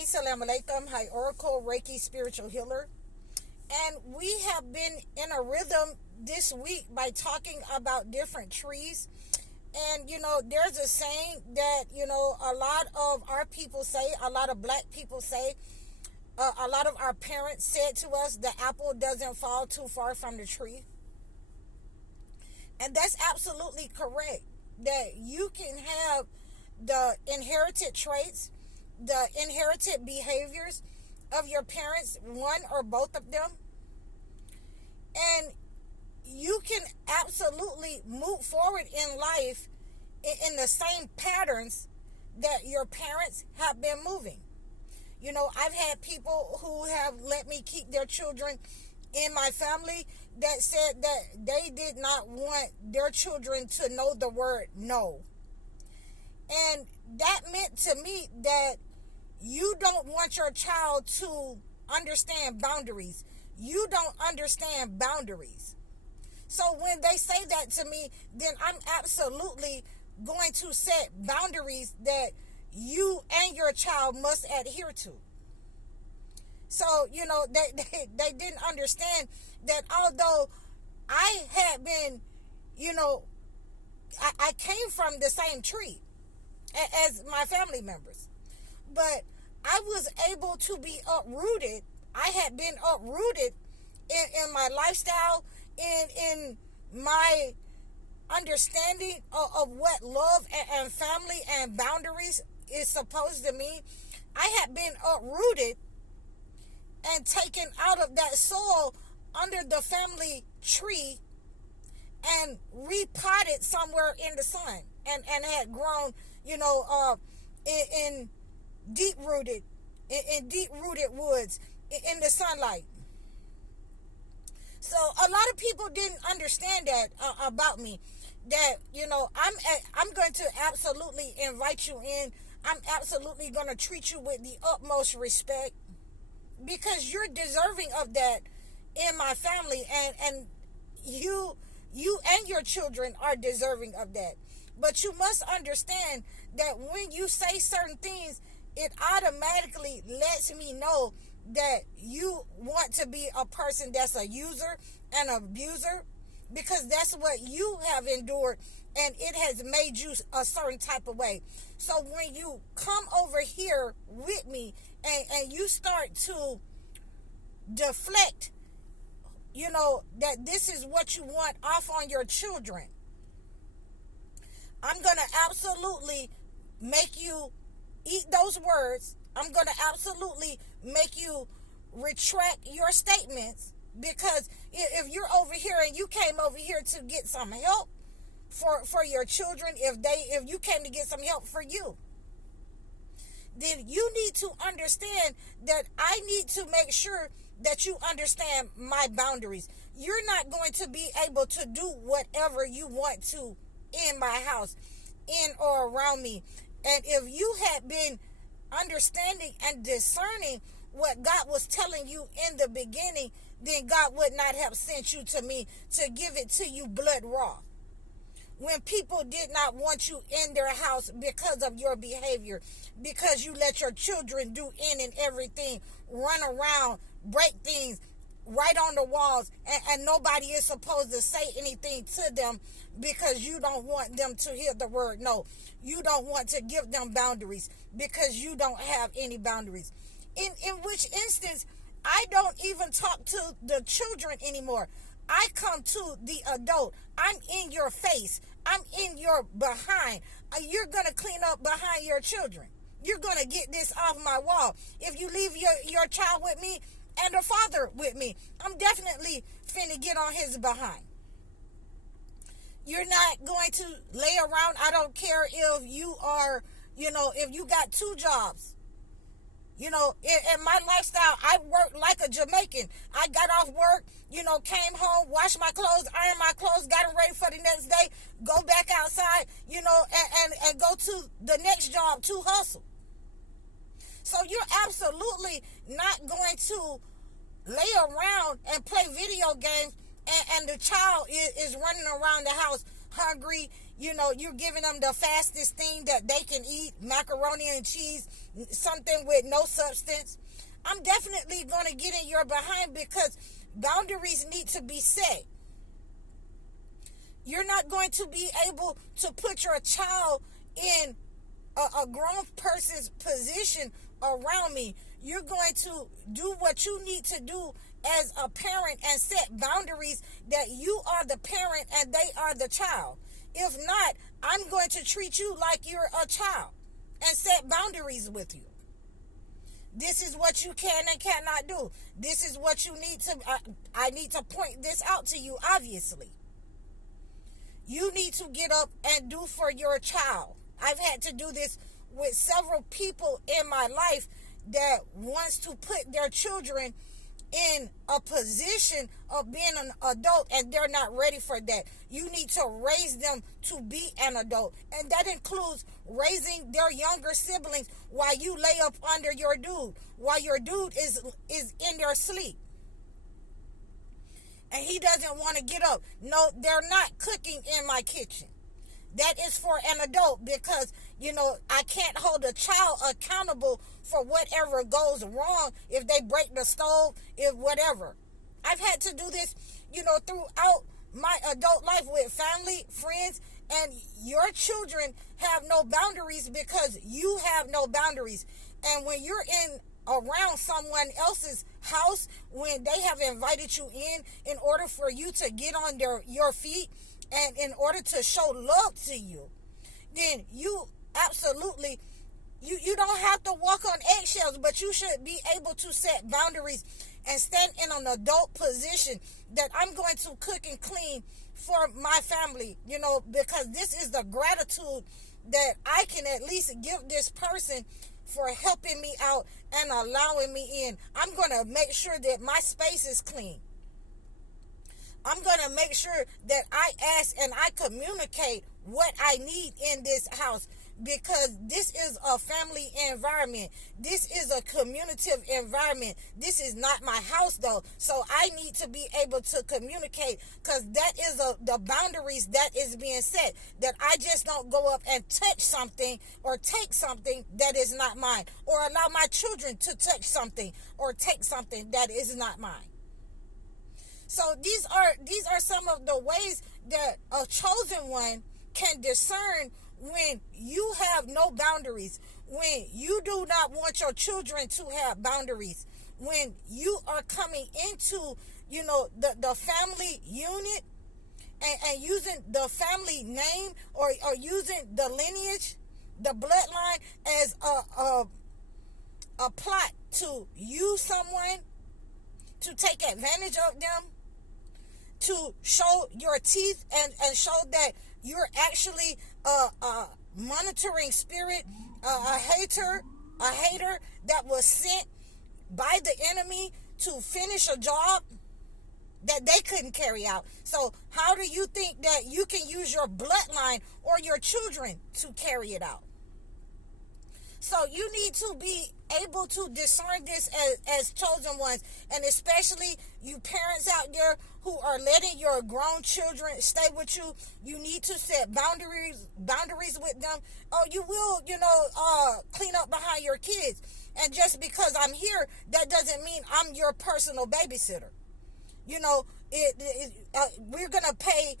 Hi, Salam Alaikum. Hi, Oracle, Reiki, Spiritual Healer. And we have been in a rhythm this week by talking about different trees. And, there's a saying that, a lot of our people say, a lot of black people say, a lot of our parents said to us, the apple doesn't fall too far from the tree. And that's absolutely correct. That you can have the inherited traits, the inherited behaviors of your parents, one or both of them, and you can absolutely move forward in life in the same patterns that your parents have been moving. I've had people who have let me keep their children in my family that said that they did not want their children to know the word no. And that meant to me that you don't want your child to understand boundaries. You don't understand boundaries. So when they say that to me, then I'm absolutely going to set boundaries that you and your child must adhere to. So, they didn't understand that although I had been, I came from the same tree as my family members. But I was able to be uprooted. I had been uprooted in my lifestyle, in my understanding of what love and family and boundaries is supposed to mean. I had been uprooted and taken out of that soil under the family tree and repotted somewhere in the sun and had grown, in deep-rooted woods in the sunlight. So a lot of people didn't understand that about me. That I'm going to absolutely invite you in. I'm absolutely going to treat you with the utmost respect because you're deserving of that in my family, and you and your children are deserving of that. But you must understand that when you say certain things, it automatically lets me know that you want to be a person that's a user and abuser, because that's what you have endured and it has made you a certain type of way. So when you come over here with me and you start to deflect, that this is what you want off on your children, I'm going to absolutely make you eat those words. I'm going to absolutely make you retract your statements, because if you're over here and you came over here to get some help for your children, if you came to get some help for you, then you need to understand that I need to make sure that you understand my boundaries. You're not going to be able to do whatever you want to in my house, in or around me. And if you had been understanding and discerning what God was telling you in the beginning, then God would not have sent you to me to give it to you blood raw. When people did not want you in their house because of your behavior, because you let your children do any and everything, run around, break things, right on the walls, and nobody is supposed to say anything to them because you don't want them to hear the word no. You don't want to give them boundaries because you don't have any boundaries. In which instance, I don't even talk to the children anymore. I come to the adult. I'm in your face. I'm in your behind. You're going to clean up behind your children. You're going to get this off my wall. If you leave your child with me and the father with me, I'm definitely finna get on his behind. You're not going to lay around. I don't care if you are, if you got 2 jobs. In my lifestyle, I worked like a Jamaican. I got off work, came home, washed my clothes, ironed my clothes, got them ready for the next day, go back outside, and go to the next job to hustle. So you're absolutely not going to lay around and play video games and the child is running around the house hungry, You're giving them the fastest thing that they can eat, macaroni and cheese, something with no substance. I'm definitely going to get in your behind because boundaries need to be set. You're not going to be able to put your child in a grown person's position around me. You're going to do what you need to do as a parent and set boundaries that you are the parent and they are the child. If not, I'm going to treat you like you're a child and set boundaries with you. This is what you can and cannot do. This is what you need to, I need to point this out to you, obviously. You need to get up and do for your child. I've had to do this with several people in my life that wants to put their children in a position of being an adult and they're not ready for that. You need to raise them to be an adult. And that includes raising their younger siblings while you lay up under your dude, while your dude is in their sleep. And he doesn't want to get up. No, they're not cooking in my kitchen. That is for an adult because, I can't hold a child accountable for whatever goes wrong if they break the stove, if whatever. I've had to do this, throughout my adult life with family, friends, and your children have no boundaries because you have no boundaries. And when you're around someone else's house, when they have invited you in order for you to get on your feet and in order to show love to you, then you absolutely, you don't have to walk on eggshells, but you should be able to set boundaries and stand in an adult position that I'm going to cook and clean for my family, because this is the gratitude that I can at least give this person for helping me out and allowing me in. I'm going to make sure that my space is clean. I'm going to make sure that I ask and I communicate what I need in this house because this is a family environment. This is a communicative environment. This is not my house though. So I need to be able to communicate because that is the boundaries that is being set. That I just don't go up and touch something or take something that is not mine, or allow my children to touch something or take something that is not mine. So these are some of the ways that a chosen one can discern when you have no boundaries, when you do not want your children to have boundaries, when you are coming into, the family unit and using the family name or using the lineage, the bloodline as a plot to use someone, to take advantage of them, to show your teeth and show that you're actually a monitoring spirit, a hater that was sent by the enemy to finish a job that they couldn't carry out. So how do you think that you can use your bloodline or your children to carry it out? So you need to be able to discern this as chosen ones, and especially you parents out there who are letting your grown children stay with you. You need to set boundaries with them. Oh, you will, clean up behind your kids. And just because I'm here, that doesn't mean I'm your personal babysitter. We're gonna pay,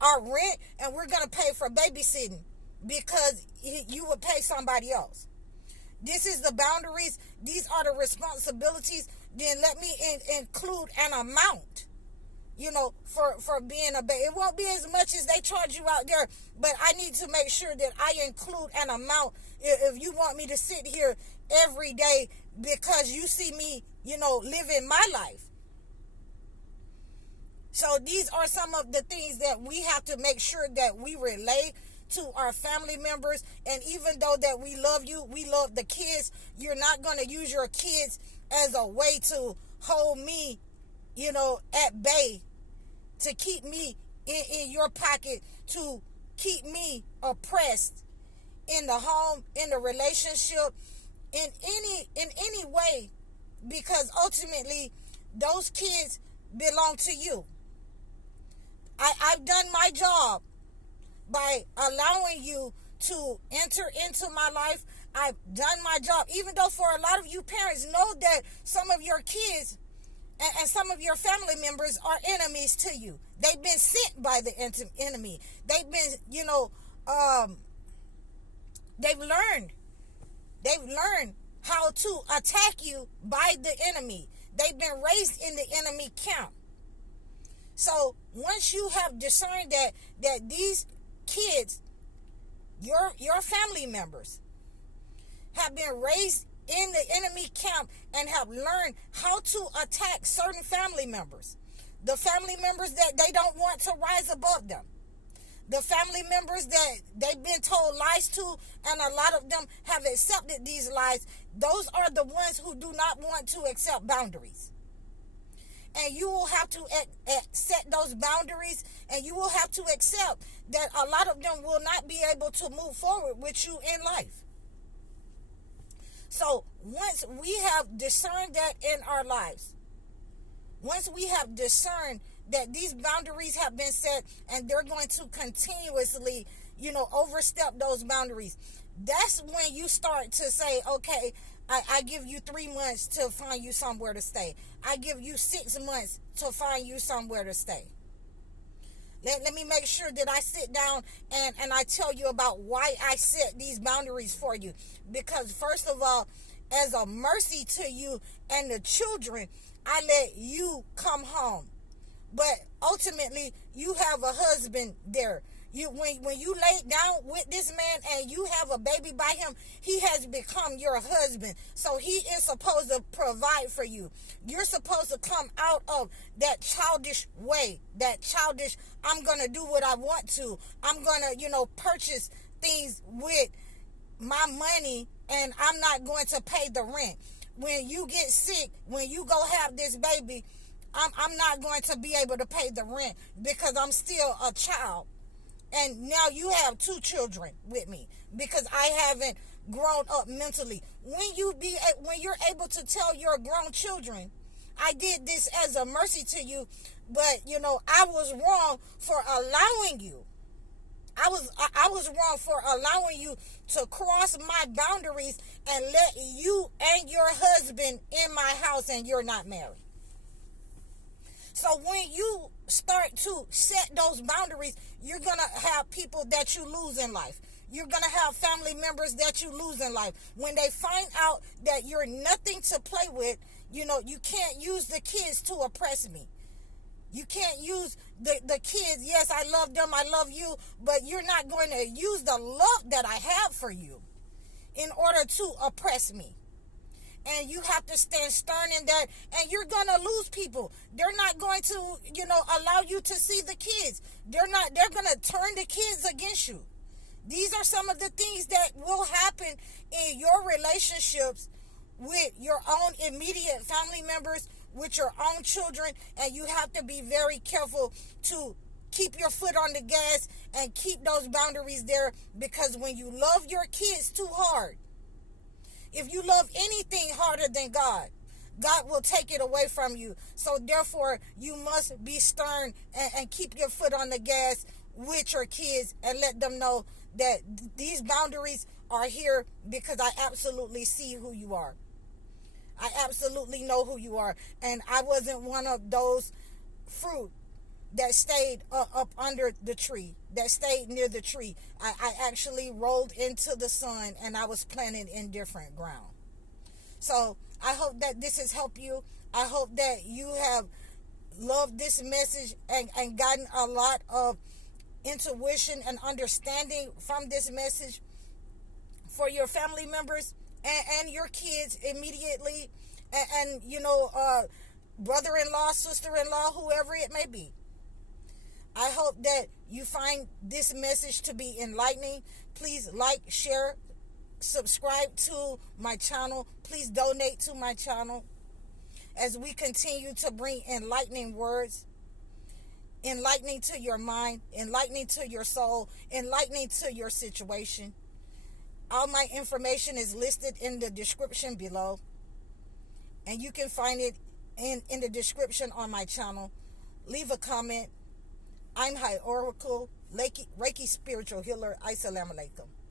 our rent, and we're gonna pay for babysitting because you would pay somebody else. This is the boundaries. These are the responsibilities. Then let me include an amount, for being a baby. It won't be as much as they charge you out there, but I need to make sure that I include an amount. If you want me to sit here every day because you see me, living my life. So these are some of the things that we have to make sure that we relay to our family members. And even though that we love you, we love the kids, you're not going to use your kids as a way to hold me, at bay, to keep me in your pocket, to keep me oppressed in the home, in the relationship, in any way, because ultimately those kids belong to you. I've done my job by allowing you to enter into my life. I've done my job, even though for a lot of you parents know that some of your kids and some of your family members are enemies to you. They've been sent by the enemy. They've been, they've learned how to attack you by the enemy. They've been raised in the enemy camp. So once you have discerned that these kids, your family members, have been raised in the enemy camp and have learned how to attack certain family members, the family members that they don't want to rise above them, the family members that they've been told lies to, and a lot of them have accepted these lies, those are the ones who do not want to accept boundaries. And you will have to set those boundaries, and you will have to accept that a lot of them will not be able to move forward with you in life. So once we have discerned that in our lives, once we have discerned that these boundaries have been set and they're going to continuously, overstep those boundaries, that's when you start to say, okay, I give you 3 months to find you somewhere to stay. I give you 6 months to find you somewhere to stay. Let me make sure that I sit down and I tell you about why I set these boundaries for you. Because first of all, as a mercy to you and the children, I let you come home. But ultimately, you have a husband there. When you lay down with this man and you have a baby by him, he has become your husband. So he is supposed to provide for you. You're supposed to come out of that childish way, that childish, I'm going to do what I want to. I'm going to, purchase things with my money, and I'm not going to pay the rent. When you get sick, when you go have this baby, I'm not going to be able to pay the rent because I'm still a child. And now you have 2 children with me because I haven't grown up mentally. When you're able to tell your grown children, I did this as a mercy to you, but I was wrong for allowing you. I was wrong for allowing you to cross my boundaries and let you and your husband in my house and you're not married. So when you start to set those boundaries, you're going to have people that you lose in life. You're going to have family members that you lose in life. When they find out that you're nothing to play with, you can't use the kids to oppress me. You can't use the kids. Yes, I love them. I love you. But you're not going to use the love that I have for you in order to oppress me. And you have to stand stern in that, and you're going to lose people. They're not going to, allow you to see the kids. They're going to turn the kids against you. These are some of the things that will happen in your relationships with your own immediate family members, with your own children, and you have to be very careful to keep your foot on the gas and keep those boundaries there, because when you love your kids too hard, if you love anything harder than God, God will take it away from you. So therefore, you must be stern and keep your foot on the gas with your kids and let them know that these boundaries are here because I absolutely see who you are. I absolutely know who you are. And I wasn't one of those fruit that stayed up under the tree, that stayed near the tree. I actually rolled into the sun, and I was planted in different ground. So I hope that this has helped you. I hope that you have loved this message and gotten a lot of intuition and understanding from this message for your family members and your kids immediately, and brother-in-law, sister-in-law, whoever it may be. I hope that you find this message to be enlightening. Please like, share, subscribe to my channel. Please donate to my channel as we continue to bring enlightening words, enlightening to your mind, enlightening to your soul, enlightening to your situation. All my information is listed in the description below, and you can find it in the description on my channel. Leave a comment. I'm High Oracle. Reiki spiritual healer. Assalamu alaikum.